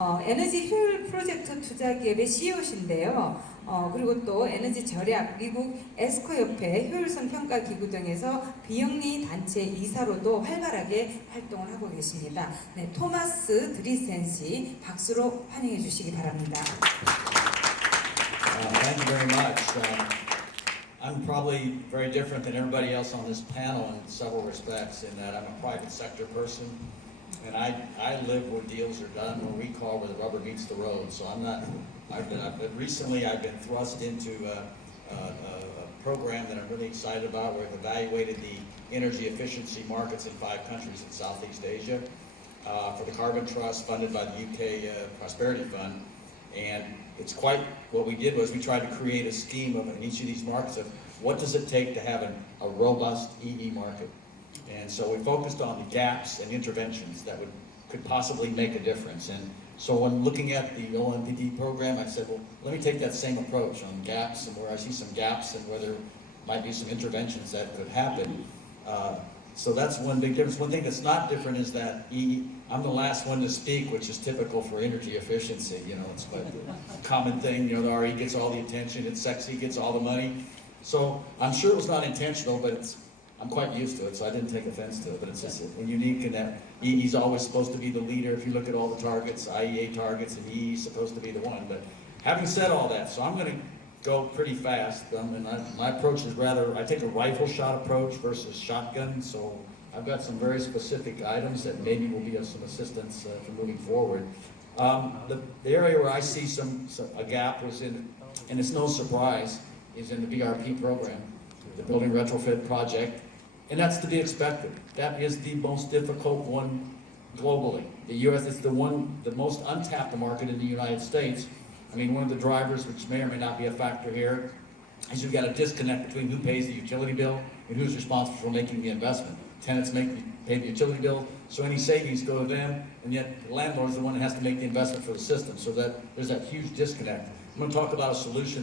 에너지 효율 프로젝트 투자 기업의 CEO신데요. 그리고 또 에너지 절약, 미국 에스코 협회 효율성 평가 기구 등에서 비영리 단체 이사로도 활발하게 활동을 하고 계십니다. 네, 토마스 드리센 씨 박수로 환영해 주시기 바랍니다. Thank you very much. I'm probably very different than everybody else on this panel in several respects in that I'm a private sector person. And I live where deals are done, where we call where the rubber meets the road. So I'm not, but recently I've been thrust into a program that I'm really excited about. We've evaluated the energy efficiency markets in 5 countries in Southeast Asia for the Carbon Trust funded by the UK Prosperity Fund. And it's quite, what we did was we tried to create a scheme of in each of these markets of what does it take to have a robust EE market. And so we focused on the gaps and interventions that could possibly make a difference. And so when looking at the OMPD program, I said, well, let me take that same approach on gaps and where I see some gaps and where there might be some interventions that could happen. So that's one big difference. One thing that's not different is that I'm the last one to speak, which is typical for energy efficiency. You know, it's quite a common thing. You know, the RE gets all the attention, it's sexy, gets all the money. So I'm sure it was not intentional, but I'm quite used to it, so I didn't take offense to it, but it's just unique in that EE's always supposed to be the leader. If you look at all the targets, IEA targets, and EE's supposed to be the one. But having said all that, so I'm going to go pretty fast. And my approach is rather, I take a rifle shot approach versus shotgun, so I've got some very specific items that maybe will be of some assistance for moving forward. The area where I see a gap was in, and it's no surprise, is in the BRP program, the Building Retrofit Project. And that's to be expected. That is the most difficult one globally. The U.S. is the most untapped market in the United States. I mean, one of the drivers, which may or may not be a factor here, is you've got a disconnect between who pays the utility bill and who's responsible for making the investment. Tenants pay the utility bill, so any savings go to them, and yet the landlord's the one that has to make the investment for the system, so that there's that huge disconnect. I'm going to talk about a solution